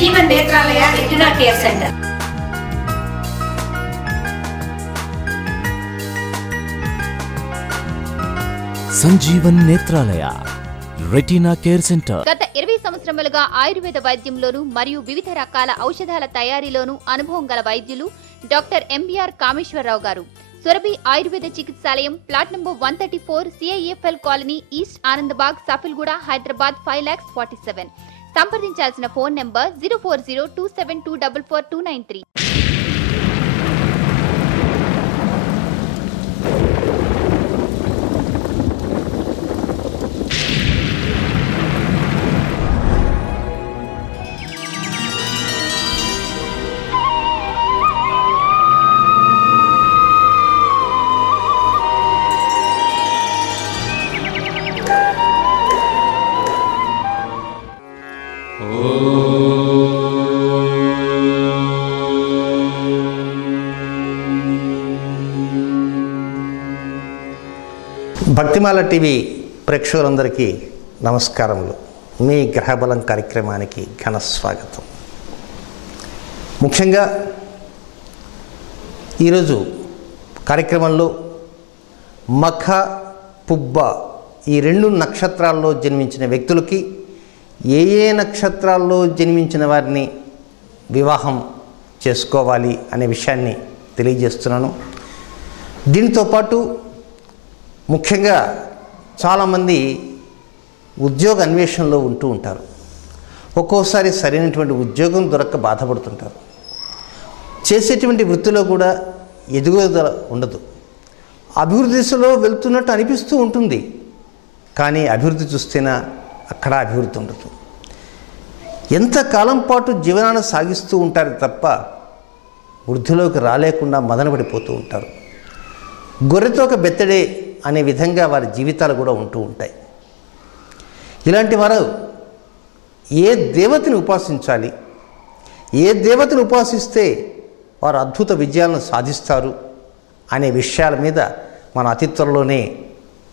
Sanjeevan Netralaya retina care centre. Sanjeevan Netralaya retina care centre గత 20 సంవత్సరములుగా ఆయుర్వేద వైద్యంలోను మరియు వివిధ రకాల ఔషధాల తయారీలోను అనుభవం గల వైద్యులు డాక్టర్ ఎంబీఆర్ కామేశ్వరరావు గారు. Surabhi Ayurveda Chikitsalayam, plot number 134, CIFL colony, east Anandbagh, Safilguda, Hyderabad 5,47,000. సంప్రదించాల్సిన ఫోన్ నంబర్ 04027244293. భక్తిమాల టీవీ ప్రేక్షకులందరికీ నమస్కారములు. మీ గ్రహబలం కార్యక్రమానికి ఘన స్వాగతం. ముఖ్యంగా ఈరోజు కార్యక్రమంలో మఖ, పుబ్బ ఈ 2 నక్షత్రాల్లో జన్మించిన వ్యక్తులకి ఏ నక్షత్రాల్లో జన్మించిన వారిని వివాహం చేసుకోవాలి అనే విషయాన్ని తెలియజేస్తున్నాను. దీనితో పాటు ముఖ్యంగా చాలామంది ఉద్యోగ అన్వేషణలో ఉంటూ ఉంటారు. ఒక్కోసారి సరైనటువంటి ఉద్యోగం దొరక్క బాధపడుతుంటారు. చేసేటువంటి వృత్తిలో కూడా ఎదుగుదల ఉండదు. అభివృద్ధి దిశలో వెళ్తున్నట్టు అనిపిస్తూ ఉంటుంది, కానీ అభివృద్ధి చూస్తేనా అక్కడ అభివృద్ధి ఉండదు. ఎంతకాలం పాటు జీవనాన్ని సాగిస్తూ ఉంటారు తప్ప వృద్ధిలోకి రాలేకుండా మదనపడిపోతూ ఉంటారు. గొర్రెతో ఒక బెత్తడే అనే విధంగా వారి జీవితాలు కూడా ఉంటూ ఉంటాయి. ఇలాంటి వారు ఏ దేవతని ఉపాసించాలి, ఏ దేవతని ఉపాసిస్తే వారు అద్భుత విజయాలను సాధిస్తారు అనే విషయాల మీద మన అతి త్వరలోనే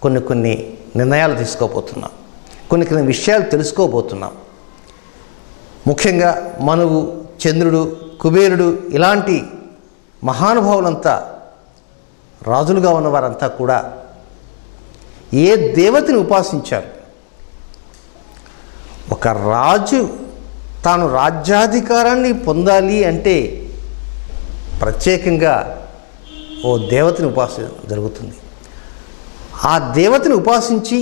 కొన్ని నిర్ణయాలు తీసుకోబోతున్నాం, కొన్ని విషయాలు తెలుసుకోబోతున్నాం. ముఖ్యంగా మనువు, చంద్రుడు, కుబేరుడు ఇలాంటి మహానుభావులంతా, రాజులుగా ఉన్నవారంతా కూడా ఏ దేవతని ఉపాసించారు? ఒక రాజు తాను రాజ్యాధికారాన్ని పొందాలి అంటే ప్రత్యేకంగా ఓ దేవతని జరుగుతుంది. ఆ దేవతని ఉపాసించి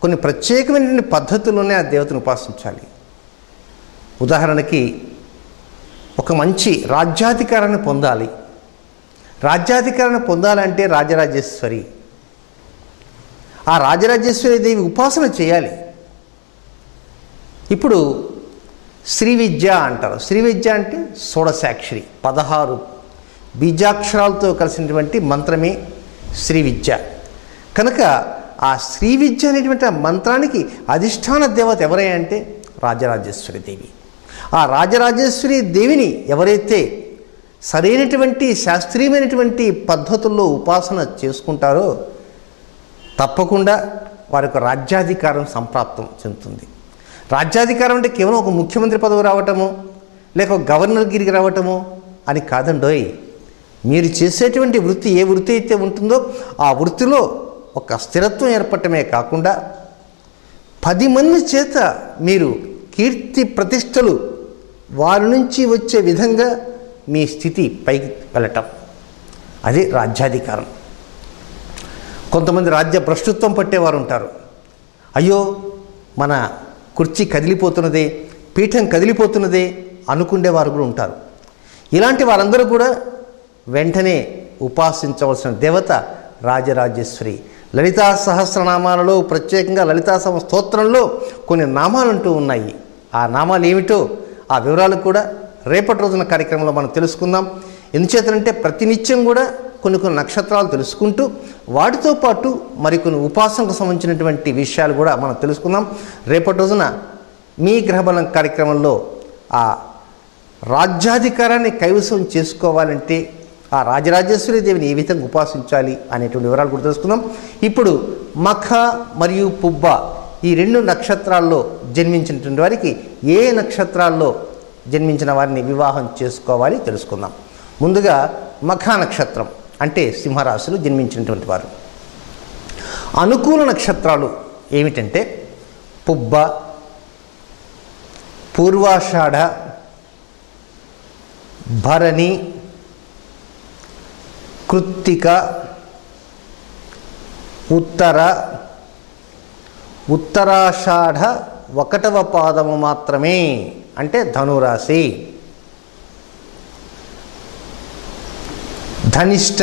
కొన్ని ప్రత్యేకమైనటువంటి పద్ధతుల్లోనే ఆ దేవతని ఉపాసించాలి. ఉదాహరణకి ఒక మంచి రాజ్యాధికారాన్ని పొందాలి. రాజ్యాధికారాన్ని పొందాలంటే రాజరాజేశ్వరి, ఆ రాజరాజేశ్వరి దేవి ఉపాసన చేయాలి. ఇప్పుడు శ్రీ విద్య అంటారు. శ్రీ విద్య అంటే షోడశాక్షరి, 16 బీజాక్షరాలతో కలిసినటువంటి మంత్రమే శ్రీ విద్య. కనుక ఆ శ్రీ విద్య అనేటువంటి మంత్రానికి అధిష్టాన దేవత ఎవరై అంటే రాజరాజేశ్వరి దేవి. ఆ రాజరాజేశ్వరి దేవిని ఎవరైతే సరైనటువంటి శాస్త్రీయమైనటువంటి పద్ధతుల్లో ఉపాసన చేసుకుంటారో తప్పకుండా వారికి రాజ్యాధికారం సంప్రాప్తం చెందుతుంది. రాజ్యాధికారం అంటే కేవలం ఒక ముఖ్యమంత్రి పదవి రావటము, లేక గవర్నర్గిరికి రావటము అని కాదండోయ్. మీరు చేసేటువంటి వృత్తి ఏ వృత్తి అయితే ఉంటుందో ఆ వృత్తిలో ఒక స్థిరత్వం ఏర్పడటమే కాకుండా 10 మంది చేత మీరు కీర్తి ప్రతిష్టలు వారి నుంచి వచ్చే విధంగా మీ స్థితి పైకి వెళ్ళటం, అదే రాజ్యాధికారం. కొంతమంది రాజ్య భ్రష్టత్వం పట్టేవారు ఉంటారు. అయ్యో మన కుర్చీ కదిలిపోతున్నదే, పీఠం కదిలిపోతున్నదే అనుకునేవారు కూడా ఉంటారు. ఇలాంటి వారందరూ కూడా వెంటనే ఉపాసించవలసిన దేవత రాజరాజేశ్వరి. లలితా సహస్రనామాలలో ప్రత్యేకంగా లలితా స్తోత్రంలో కొన్ని నామాలంటూ ఉన్నాయి. ఆ నామాలు ఏమిటో ఆ వివరాలు కూడా రేపటి రోజున కార్యక్రమంలో మనం తెలుసుకుందాం. ఎందుచేతనంటే ప్రతినిత్యం కూడా కొన్ని నక్షత్రాలు తెలుసుకుంటూ వాటితో పాటు మరికొన్ని ఉపాసనకు సంబంధించినటువంటి విషయాలు కూడా మనం తెలుసుకుందాం. రేపటి రోజున మీ గ్రహబలం కార్యక్రమంలో ఆ రాజ్యాధికారాన్ని కైవసం చేసుకోవాలంటే ఆ రాజరాజేశ్వరి దేవిని ఏ విధంగా ఉపాసించాలి అనేటువంటి వివరాలు కూడా తెలుసుకుందాం. ఇప్పుడు మఖ మరియు పుబ్బ ఈ 2 నక్షత్రాల్లో జన్మించినటువంటి వారికి ఏ నక్షత్రాల్లో జన్మించిన వారిని వివాహం చేసుకోవాలి, తెలుసుకుందాం. ముందుగా మఖా నక్షత్రం అంటే సింహరాశిలో జన్మించినటువంటి వారు. అనుకూల నక్షత్రాలు ఏమిటంటే పుబ్బ, పూర్వాషాఢ, భరణి, కృత్తిక, ఉత్తర, ఉత్తరాషాఢ 1వ పాదము మాత్రమే అంటే ధనురాశి. ధనిష్ట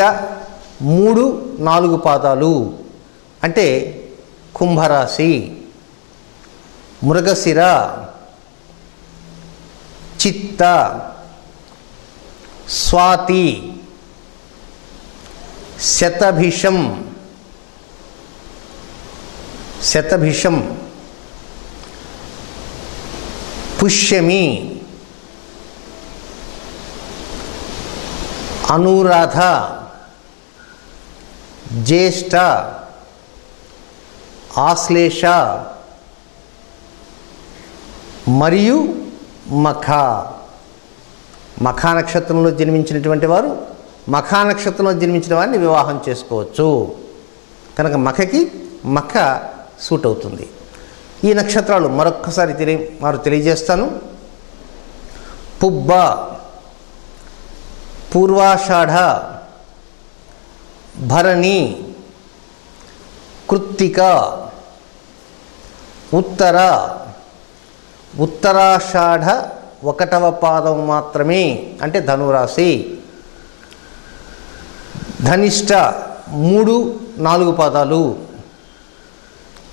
3, 4 పాదాలు అంటే కుంభరాశి. మృగశిర, చిత్త, స్వాతి, శతభిషం, పుష్యమి, అనురాధ, జ్యేష్ఠ, ఆశ్లేష మరియు మఖా. మఖా నక్షత్రంలో జన్మించినటువంటి వారు మఖా నక్షత్రంలో జన్మించిన వారిని వివాహం చేసుకోవచ్చు. కనుక మఖకి మఖ సూట్ అవుతుంది. ఈ నక్షత్రాలు మరొక్కసారి తెలియజేస్తాను. పుబ్బ, పూర్వాషాఢ, భరణి, కృత్తిక, ఉత్తర, ఉత్తరాషాఢ 1వ పాదం మాత్రమే అంటే ధనురాశి. ధనిష్ట 3, 4 పాదాలు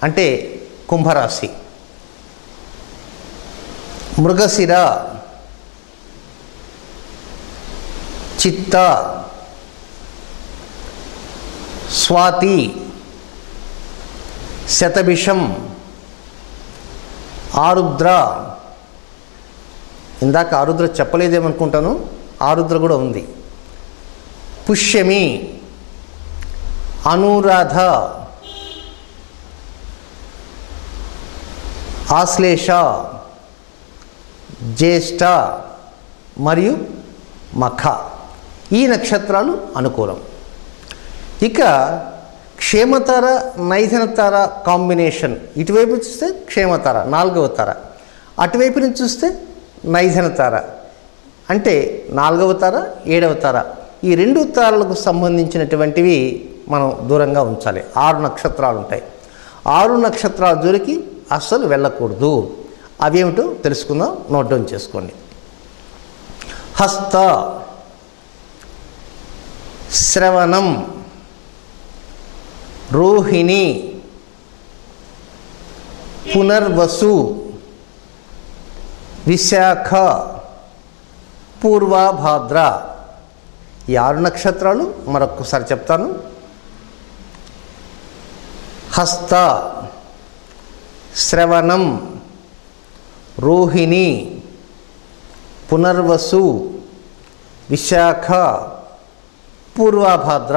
అంటే కుంభరాశి. మృగశిర, చిత్త, స్వాతి, శతభిషం, ఆరుద్ర. ఇందాక ఆరుద్ర చెప్పలేదేమనుకుంటాను, ఆరుద్ర కూడా ఉంది. పుష్యమి, అనురాధ, ఆశ్లేష, జ్యేష్ఠ మరియు మఖ. ఈ నక్షత్రాలు అనుకూలం. ఇక క్షేమతార, నైధనతార కాంబినేషన్. ఇటువైపు చూస్తే క్షేమతార 4వ తార, అటువైపు నుంచి చూస్తే నైధనతార అంటే 4వ తార, 7వ తార. ఈ 2 తారలకు సంబంధించినటువంటివి మనం దూరంగా ఉంచాలి. 6 నక్షత్రాలు ఉంటాయి. 6 నక్షత్రాల జోలికి అస్సలు వెళ్ళకూడదు. అవేమిటో తెలుసుకుందాం, నోట్ డౌన్ చేసుకోండి. హస్త, శ్రవణం, రోహిణి, పునర్వసు, విశాఖ, పూర్వభాద్ర. ఈ 6 నక్షత్రాలు మరొకసారి చెప్తాను. హస్త, శ్రవణం, రోహిణి, పునర్వసు, విశాఖ, పూర్వభాద్ర.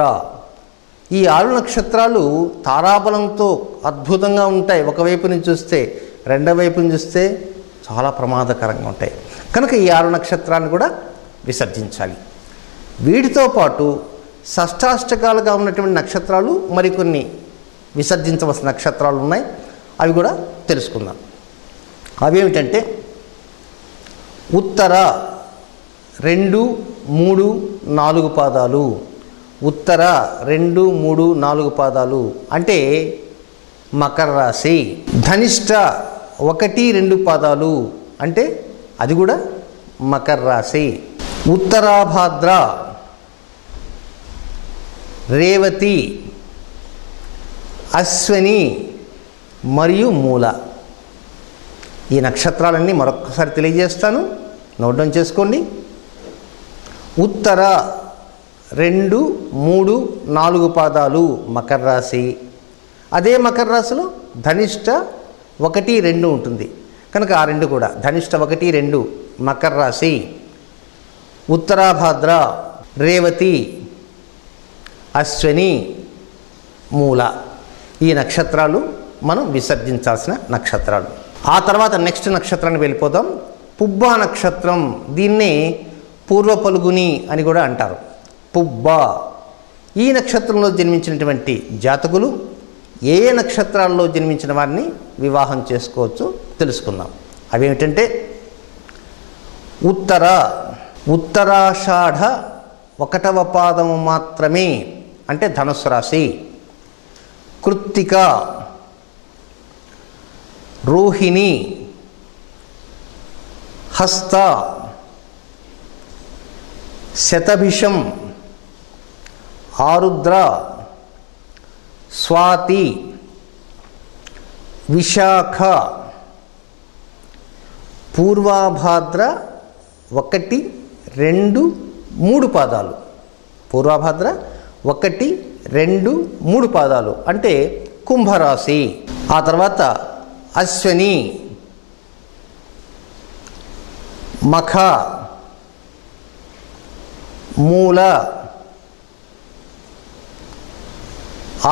ఈ 6 నక్షత్రాలు తారాబలంతో అద్భుతంగా ఉంటాయి. ఒకవైపు నుంచి చూస్తే, రెండో వైపు నుంచి చూస్తే చాలా ప్రమాదకరంగా ఉంటాయి. కనుక ఈ 6 నక్షత్రాలను కూడా విసర్జించాలి. వీటితో పాటు షష్టాష్టకాలుగా ఉన్నటువంటి నక్షత్రాలు మరికొన్ని విసర్జించవలసిన నక్షత్రాలు ఉన్నాయి. అవి కూడా తెలుసుకుందాం. అవేమిటంటే ఉత్తర 2, 3, 4 పాదాలు. ఉత్తర 2, 3, 4 పాదాలు అంటే మకర రాశి. ధనిష్ట 1, 2 పాదాలు అంటే అది కూడా మకర రాశి. ఉత్తరాభాద్ర, రేవతి, అశ్విని మరియు మూల. ఈ నక్షత్రాలన్నీ మరొకసారి తెలియజేస్తాను, నోట్ డౌన్ చేసుకోండి. ఉత్తర 2, 3, 4 పాదాలు మకర రాశి. అదే మకర రాశిలో ధనిష్ట 1, 2 ఉంటుంది. కనుక ఆ 2 కూడా ధనిష్ట 1, 2 మకర రాశి. ఉత్తరాభాద్ర, రేవతి, అశ్విని, మూల. ఈ నక్షత్రాలు మనం విసర్జించాల్సిన నక్షత్రాలు. ఆ తర్వాత నెక్స్ట్ నక్షత్రాన్ని వెళ్ళిపోదాం. పుబ్బ నక్షత్రం, దీన్నే పూర్వ పలుగుని అని కూడా అంటారు. పుబ్బ, ఈ నక్షత్రంలో జన్మించినటువంటి జాతకులు ఏ ఏ నక్షత్రాల్లో జన్మించిన వారిని వివాహం చేసుకోవచ్చు తెలుసుకుందాం. అవేమిటంటే ఉత్తరాషాఢ 1వ పాదము మాత్రమే అంటే ధనుస్సు రాశి, కృత్తిక, రోహిణి, హస్త, శతభిషం, ఆరుద్ర, స్వాతి, విశాఖ, పూర్వాభాద్ర 1, 2, 3 పాదాలు. పూర్వాభాద్ర 1, 2, 3 పాదాలు అంటే కుంభరాశి. ఆ తర్వాత అశ్వని, మఖ, మూల,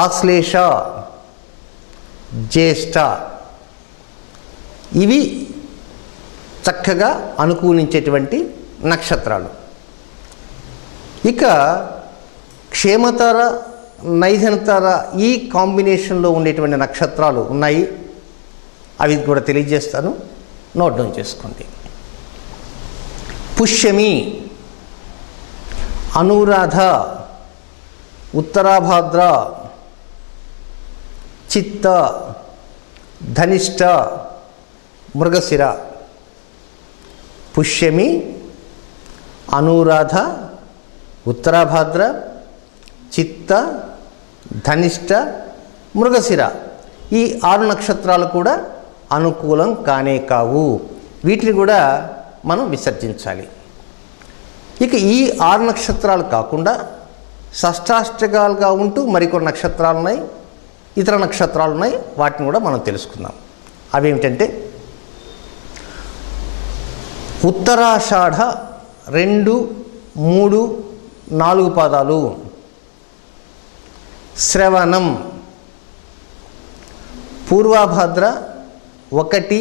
ఆశ్లేష, జ్యేష్ఠ, ఇవి చక్కగా అనుకూలించేటువంటి నక్షత్రాలు. ఇక క్షేమతర, నైధనతర ఈ కాంబినేషన్లో ఉండేటువంటి నక్షత్రాలు ఉన్నాయి. అవి కూడా తెలియజేస్తాను, నోట్ డౌన్ చేసుకోండి. పుష్యమి, అనురాధ, ఉత్తరాభాద్ర, చిత్త, ధనిష్ట, మృగశిర. పుష్యమి, అనురాధ, ఉత్తరాభాద్ర, చిత్త, ధనిష్ట, మృగశిర. ఈ 6 నక్షత్రాలు కూడా అనుకూలం కానే కావు. వీటిని కూడా మనం విసర్జించాలి. ఇక ఈ 6 నక్షత్రాలు కాకుండా షష్టాష్టకాలుగా ఉంటూ మరికొన్ని నక్షత్రాలు ఉన్నాయి, ఇతర నక్షత్రాలు ఉన్నాయి. వాటిని కూడా మనం తెలుసుకుందాం. అవేమిటంటే ఉత్తరాషాఢ 2, 3, 4 పాదాలు, శ్రవణం, పూర్వాభాద్ర 1,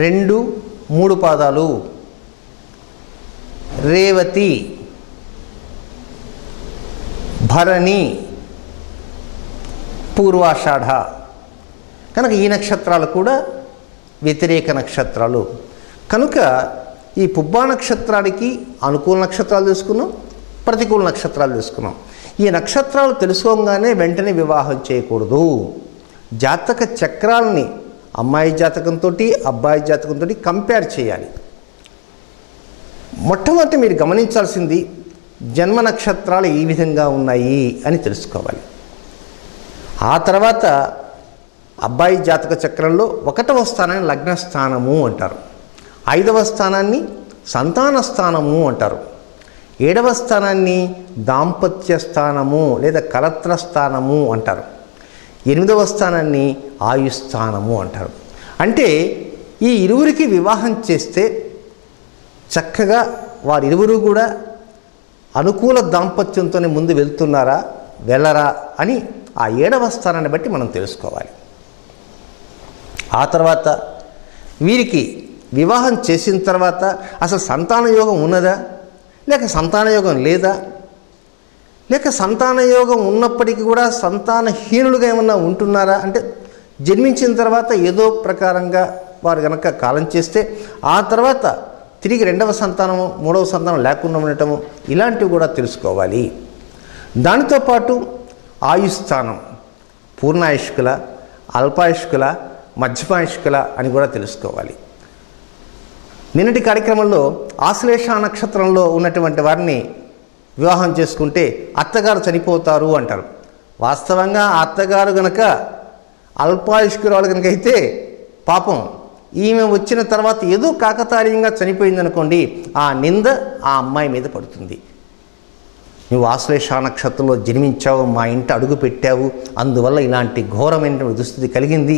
2, 3 పాదాలు, రేవతి, భరణి, పూర్వాషాఢ. కనుక ఈ నక్షత్రాలు కూడా వ్యతిరేక నక్షత్రాలు. కనుక ఈ పుబ్బా నక్షత్రానికి అనుకూల నక్షత్రాలు తీసుకున్నాం, ప్రతికూల నక్షత్రాలు తీసుకున్నాం. ఈ నక్షత్రాలు తెలుసుకోగానే వెంటనే వివాహం చేయకూడదు. జాతక చక్రాలని అమ్మాయి జాతకంతో అబ్బాయి జాతకంతో కంపేర్ చేయాలి. మొట్టమొదటి మీరు గమనించాల్సింది జన్మ నక్షత్రాలు ఈ విధంగా ఉన్నాయి అని తెలుసుకోవాలి. ఆ తర్వాత అబ్బాయి జాతక చక్రంలో 1వ స్థానాన్ని లగ్నస్థానము అంటారు, 5వ స్థానాన్ని సంతాన స్థానము అంటారు, 7వ స్థానాన్ని దాంపత్య స్థానము లేదా కలత్ర స్థానము అంటారు, 8వ స్థానాన్ని ఆయుస్థానము అంటారు. అంటే ఈ ఇరువురికి వివాహం చేస్తే చక్కగా వారిరువురు కూడా అనుకూల దాంపత్యంతోనే ముందు వెళ్తున్నారా వెళ్ళరా అని ఆ 7వ స్థానాన్ని బట్టి మనం తెలుసుకోవాలి. ఆ తర్వాత వీరికి వివాహం చేసిన తర్వాత అసలు సంతాన యోగం ఉన్నదా, లేక సంతాన యోగం లేదా, లేక సంతాన యోగం ఉన్నప్పటికీ కూడా సంతానహీనులుగా ఏమన్నా ఉంటున్నారా, అంటే జన్మించిన తర్వాత ఏదో ప్రకారంగా వారు కనుక కాలం చేస్తే ఆ తర్వాత తిరిగి 2వ సంతానము 3వ సంతానం లేకుండా ఉండటము, ఇలాంటివి కూడా తెలుసుకోవాలి. దానితో పాటు ఆయుస్థానం పూర్ణాయుష్కుల, అల్పాయుష్కుల, మధ్యపాయుష్కుల అని కూడా తెలుసుకోవాలి. నిన్నటి కార్యక్రమంలో ఆశ్లేష నక్షత్రంలో ఉన్నటువంటి వారిని వివాహం చేసుకుంటే అత్తగారు చనిపోతారు అంటారు. వాస్తవంగా అత్తగారు గనక అల్పాయుష్కురాలు కనుక అయితే పాపం ఈమె వచ్చిన తర్వాత ఏదో కాకతాళీయంగా చనిపోయిందనుకోండి, ఆ నింద ఆ అమ్మాయి మీద పడుతుంది. నువ్వు ఆశ్లేష నక్షత్రంలో జన్మించావు, మా ఇంట అడుగు పెట్టావు, అందువల్ల ఇలాంటి ఘోరమైనటువంటి దుస్థితి కలిగింది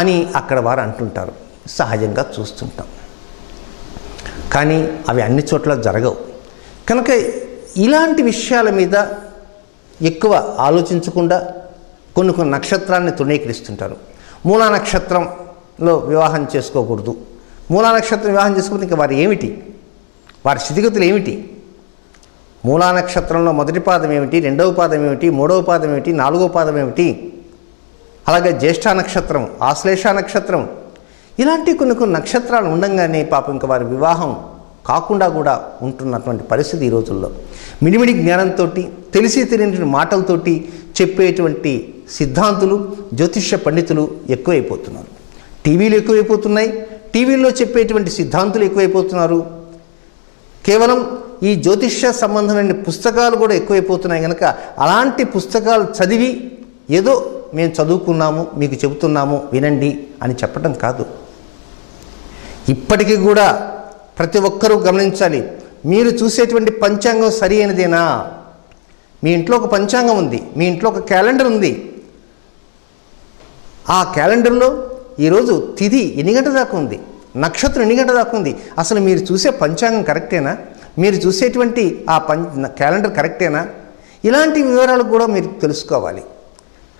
అని అక్కడ వారు అంటుంటారు. సహజంగా చూస్తుంటాం, కానీ అవి అన్ని చోట్ల జరగవు. కనుక ఇలాంటి విషయాల మీద ఎక్కువ ఆలోచించకుండా కొన్ని నక్షత్రాన్ని తృణీకరిస్తుంటారు. మూలా నక్షత్రంలో వివాహం చేసుకోకూడదు, మూలా నక్షత్రం వివాహం చేసుకుంటే ఇంకా వారు ఏమిటి, వారి స్థితిగతులు ఏమిటి? మూలా నక్షత్రంలో మొదటి పాదం ఏమిటి, రెండవ పాదం ఏమిటి, మూడవ పాదం ఏమిటి, నాలుగవ పాదం ఏమిటి, అలాగే జ్యేష్ఠ నక్షత్రం, ఆశ్లేష నక్షత్రం, ఇలాంటి కొన్ని నక్షత్రాలు ఉండంగానే పాపం ఇంకా వారి వివాహం కాకుండా కూడా ఉంటున్నటువంటి పరిస్థితి ఈ రోజుల్లో. మిడిమిడి జ్ఞానంతో, తెలిసి తెలియని మాటలతోటి చెప్పేటువంటి సిద్ధాంతులు, జ్యోతిష్య పండితులు ఎక్కువైపోతున్నారు. టీవీలు ఎక్కువైపోతున్నాయి, టీవీల్లో చెప్పేటువంటి సిద్ధాంతులు ఎక్కువైపోతున్నారు. కేవలం ఈ జ్యోతిష్య సంబంధమైన పుస్తకాలు కూడా ఎక్కువైపోతున్నాయి కనుక అలాంటి పుస్తకాలు చదివి ఏదో మేము చదువుకున్నాము, మీకు చెబుతున్నాము వినండి అని చెప్పడం కాదు. ఇప్పటికీ కూడా ప్రతి ఒక్కరూ గమనించాలి, మీరు చూసేటువంటి పంచాంగం సరి అయినదేనా? మీ ఇంట్లో ఒక పంచాంగం ఉంది, మీ ఇంట్లో ఒక క్యాలెండర్ ఉంది. ఆ క్యాలెండర్లో ఈరోజు తిథి ఎన్ని గంటల దాకా ఉంది, నక్షత్రం ఎన్ని గంటల దాకా ఉంది, అసలు మీరు చూసే పంచాంగం కరెక్టేనా, మీరు చూసేటువంటి ఆ క్యాలెండర్ కరెక్టేనా? ఇలాంటి వివరాలు కూడా మీరు తెలుసుకోవాలి.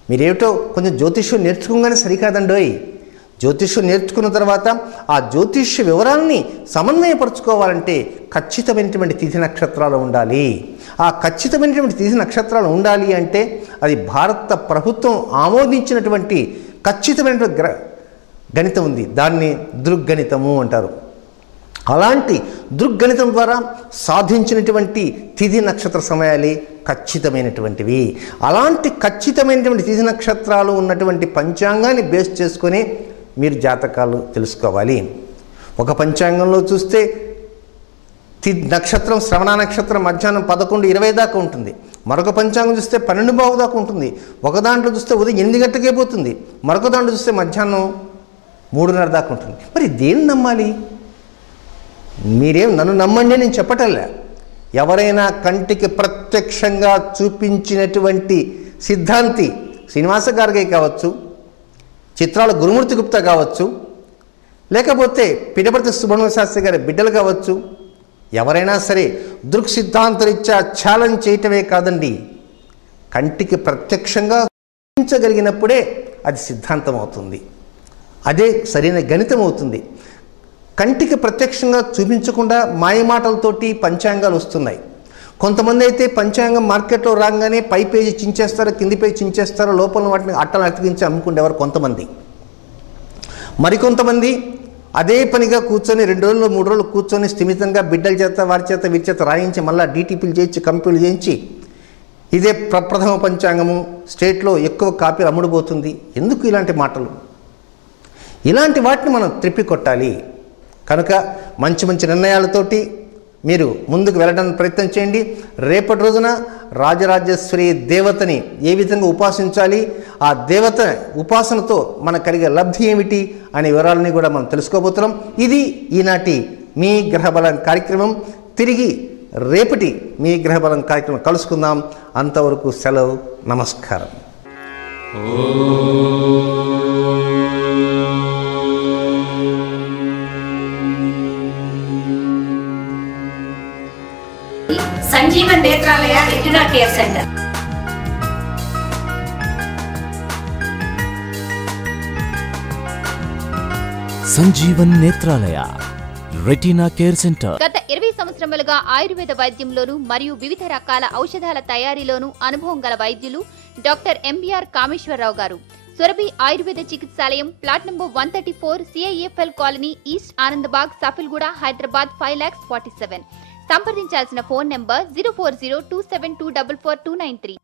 మీరేమిటో కొంచెం జ్యోతిష్యం నేర్చుకోగానే సరికాదండోయ్. జ్యోతిష్యం నేర్చుకున్న తర్వాత ఆ జ్యోతిష్య వివరాలని సమన్వయపరుచుకోవాలంటే ఖచ్చితమైనటువంటి తిథి నక్షత్రాలు ఉండాలి. ఆ ఖచ్చితమైనటువంటి తిథి నక్షత్రాలు ఉండాలి అంటే అది భారత ప్రభుత్వం ఆమోదించినటువంటి ఖచ్చితమైనటువంటి గణితం ఉంది, దాన్ని దృగ్గణితము అంటారు. అలాంటి దృగ్గణితం ద్వారా సాధించినటువంటి తిథి నక్షత్ర సమయాలే ఖచ్చితమైనటువంటివి. అలాంటి ఖచ్చితమైనటువంటి తిథి నక్షత్రాలు ఉన్నటువంటి పంచాంగాన్ని బేస్ చేసుకొని మీరు జాతకాలు తెలుసుకోవాలి. ఒక పంచాంగంలో చూస్తే నక్షత్రం శ్రవణ నక్షత్రం మధ్యాహ్నం 11:20 దాకా ఉంటుంది, మరొక పంచాంగం చూస్తే 12:15 దాకా ఉంటుంది, ఒక దాంట్లో చూస్తే ఉదయం 8 గంటలకే పోతుంది, మరొక దాంట్లో చూస్తే మధ్యాహ్నం 3:30 దాకా ఉంటుంది. మరి దేన్ని నమ్మాలి? మీరేం నన్ను నమ్మండి నేను చెప్పటంలే. ఎవరైనా కంటికి ప్రత్యక్షంగా చూపించినటువంటి సిద్ధాంతి శ్రీనివాస గార్గే కావచ్చు, చిత్రాల గురుమూర్తి గుప్తా కావచ్చు, లేకపోతే పిఠపర్తి సుబ్రహ్మణ్య శాస్త్రి గారి బిడ్డలు కావచ్చు, ఎవరైనా సరే దృక్ సిద్ధాంతరీత్యా ఛాలెంజ్ చేయటమే కాదండి, కంటికి ప్రత్యక్షంగా చూపించగలిగినప్పుడే అది సిద్ధాంతం అవుతుంది, అదే సరైన గణితం అవుతుంది. కంటికి ప్రత్యక్షంగా చూపించకుండా మాయమాటలతోటి పంచాంగాలు వస్తున్నాయి. కొంతమంది అయితే పంచాంగం మార్కెట్లో రాగానే పై పేజీ చించేస్తారో, కింది పేజీ చించేస్తారో, లోపల వాటిని అట్టలు అతికించి అమ్ముకుండేవారు కొంతమంది. మరికొంతమంది అదే పనిగా కూర్చొని 2 రోజులు 3 రోజులు కూర్చొని స్థిమితంగా బిడ్డల చేత వారి చేత వీరి చేత రాయించి మళ్ళీ డీటీపీలు చేయించి కంప్యూలు చేయించి ఇదే ప్రప్రథమ పంచాంగము స్టేట్లో ఎక్కువ కాపీలు అమ్ముడుపోతుంది. ఎందుకు ఇలాంటి మాటలు? ఇలాంటి వాటిని మనం త్రిప్పికొట్టాలి. కనుక మంచి మంచి నిర్ణయాలతోటి మీరు ముందుకు వెళ్ళడానికి ప్రయత్నం చేయండి. రేపటి రోజున రాజరాజేశ్వరి దేవతని ఏ విధంగా ఉపాసించాలి, ఆ దేవత ఉపాసనతో మనకు కలిగే లబ్ధి ఏమిటి అనే వివరాలని కూడా మనం తెలుసుకోబోతున్నాం. ఇది ఈనాటి మీ గ్రహబలం కార్యక్రమం. తిరిగి రేపటి మీ గ్రహబలం కార్యక్రమం కలుసుకుందాం. అంతవరకు సెలవు, నమస్కారం. Sanjeevan Netralaya retina care centre. Sanjeevan Netralaya retina care centre గత 20 సంవత్సరములుగా ఆయుర్వేద వైద్యంలోను మరియు వివిధ రకాల ఔషధాల తయారీలోను అనుభవం గల వైద్యులు డాక్టర్ ఎంబీఆర్ కామేశ్వరరావు గారు. Surabhi Ayurveda Chikitsalayam, plot number 134, CIFL colony, east Anandbagh, Safilguda, Hyderabad 5,47,000. సంప్రదించాల్సిన ఫోన్ నంబర్ 040272444293.